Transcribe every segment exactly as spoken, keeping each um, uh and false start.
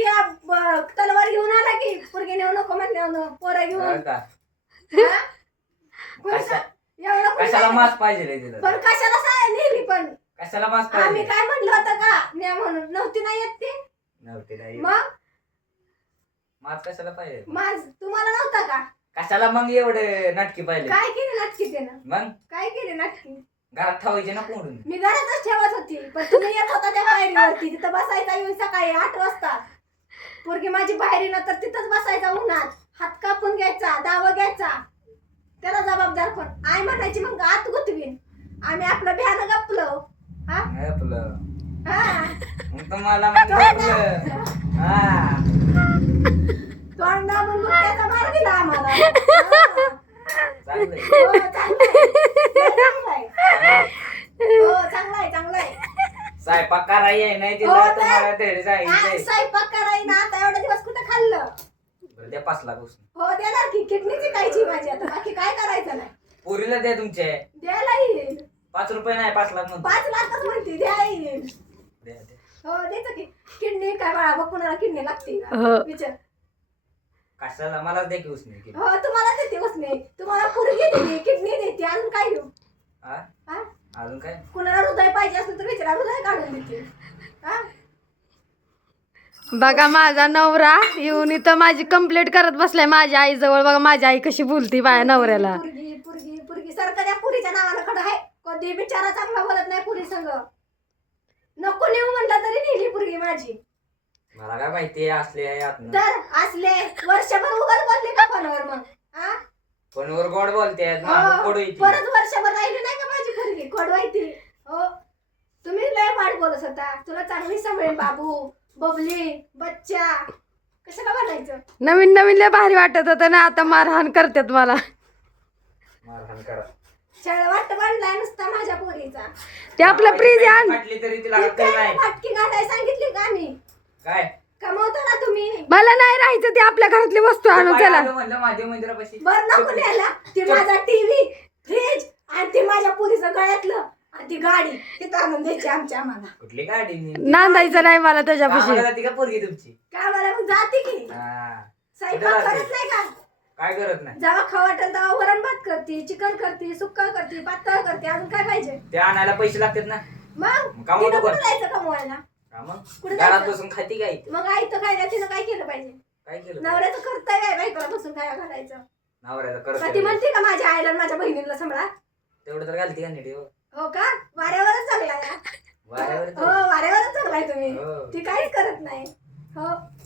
पोरगी तलवार घेऊन आला की पोरगी नेऊ नको म्हणले पोरं घेऊन कशाला मास पाहिजे पण कशाला साय नेली पण कशाला मास आम्ही पाहिजे काय म्हणलं होतं का न्या म्हणून नव्हती नाही येत ती नव्हती नाही मग मास कशाला पाहिजे मास तुम्हाला नव्हता का कशाला मग एवढे नाटकी पाहिजे काय केली नाटकी त्यानं मग काय केली नाटकी घरात ठेवायचे ना कोंडून मी घरातच ठेवत होती पण तुम्ही येत होता त्या बाहेरीवरती तिथं बसायचा येऊन सकाळी आठ वाजता पोरगी माझी बाहेर ना तर तिथंच बसायचा उन्हात हात कापून घ्यायचा दावा घ्यायचा त्याला जबाबदार कोण आई म्हणायची मग आत गुतवीन आम्ही आपलं भ्यानं गपलो हा आपलं हा मग तुम्हाला मग आपलं हा तोंड दाबून त्याचा मार दिला आम्हाला चांगलंय हो चांगलाय हो चांगलाय चांगलाय स्वयंपाक करायला नाही हो, तिला तर- तुम्हाला तेवढे काय सांगितलंय स्वयंपाक कराय ना आता एवढा दिवस कुठं खाल्लं बरं द्या पाच लाख उचलून. हो देणार की किडनीची कायची माझी आता बाकी काय करायचं नाही पोरीला द्या तुमचे द्यायला येईल पाच रुपये नाही पाच लाख म्हणतो पाच लाखच म्हणते द्या येईल द्या, द्या. हो देतो की किडनी काय बाळा बघ कुणाला किडनी लागते का? हो. विचार कशाला मला द्या की उसने की हो तुम्हाला देते उसने तुम्हाला पोरगी दिली किडनी देते अजून काय देऊ हा हा अजून काय कुणाला हृदय पाहिजे असलं तर विचारा हृदय काढून देते हा बघा माझा नवरा येऊन इथं माझी कंप्लेंट करत बसलाय माझ्या आईजवळ. बघा माझी आई कशी बोलती माझ्या नवऱ्याला. पुरगी पुरगी पुरगी सारखं त्या पुरीच्या नावानं खडं आहे कधी बिचारा चांगला बोलत नाही पुरी संग नको नेऊ म्हणलं तरी नेली पुरगी माझी मला काय माहिती असले आहे आतनं तर असले वर्षभर उगाच बोलले का फोनवर मग हा फोनवर गोड बोलते हो, गोड येते परत वर्षभर राहिली नाही का माझी पुरगी खोडवायती हो तुम्ही लय वाट बोलत होता तुला चांगली सांभाळेन बाबू बबली बच्चा कशाला म्हणायचं नवीन नवीन लय भारी वाटत होतं ना आता मारहाण करतात मला. मारहाण करा शाळा वाट बांधलाय नुसता माझ्या पोरीचा ते आपलं फ्रीज आण. फाटली तरी तिला अक्कल नाही फाटकी गाठाय सांगितली का आम्ही काय कमवतो ना तुम्ही मला नाही राहायचं ते आपल्या घरातली वस्तू आणून बाई चला. आलं म्हणलं माझ्या मंदिरापाशी बर नको न्यायला ती माझा टीव्ही फ्रीज आणि ती माझ्या पोरीचं गळ्यातलं आणि ती गाडी तिथं आणून द्यायची आमच्या आम्हाला कुठली गाडी नांदायचं नाही मला त्याच्यापाशी. जाती का पोरगी तुमची काय मला मग जाते की हा. स्वयंपाक कुठं करत नाही का काय करत नाही जेव्हा खाऊ वाटेल तेव्हा वरण भात करते चिकन करते सुक्का करते पातळ करते अजून काय पाहिजे ते आणायला पैसे लागतात ना मग मग कमवतो तिनं कोण? कुठं जायचं कमवायला हा मग कुठं घरात जायचं? बसून खाती काय इथं? मग आई तर खायला तिनं काय केलं पाहिजे काय केलं नवऱ्याचं कर्तव्य आहे बायकोला बसून काय घालायचं नवऱ्याला का ती करत म्हणते का माझ्या आईला आणि माझ्या बहिणीला सांभाळा तेवढं तर घालती का नीट हो? हो का वाऱ्यावरच चांगला आहे. वाऱ्यावर हो वाऱ्यावरच चांगलाय तुम्ही हो. ती काहीच करत नाही हो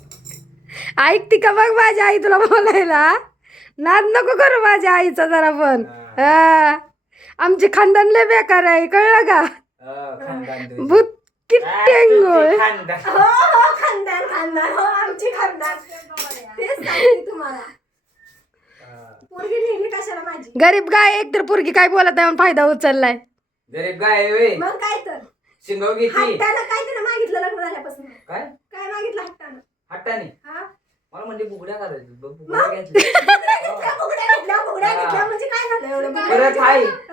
ऐकती का बघ माझी आई तुला बोलायला. नाद नको करू माझ्या आईचा जरा पण. हा. आमची खानदान लय बेकार आहे कळलं का. हो, खानदान तुझं. भूत काय किट्टेंगोळ. तुझी खानदान? हो हो खानदान खानदान हो आमची खानदान तेच सांगते तुम्हाला हा. पोरगी नेली कशाला माझी गरीब गाय एक तर पोरगी काय बोलत नाही म्हणून फायदा उचललाय. गरीब गाय आहे व्हय. मग काय तर शिंगाव घेती हट्टानं काय तिनं मागितलं लग्न झाल्यापासून काय काय मागितलं हट्टानं हट्टाने हा मला म्हणजे बुगड्या करायची बुगड्या मग? घेतल्या बुगड्या घेतल्या बुगड्या घेतल्या बुगड्या घेतल्या म्हणजे काय झालं एवढं बुगड्या परत घेतल्या? हाय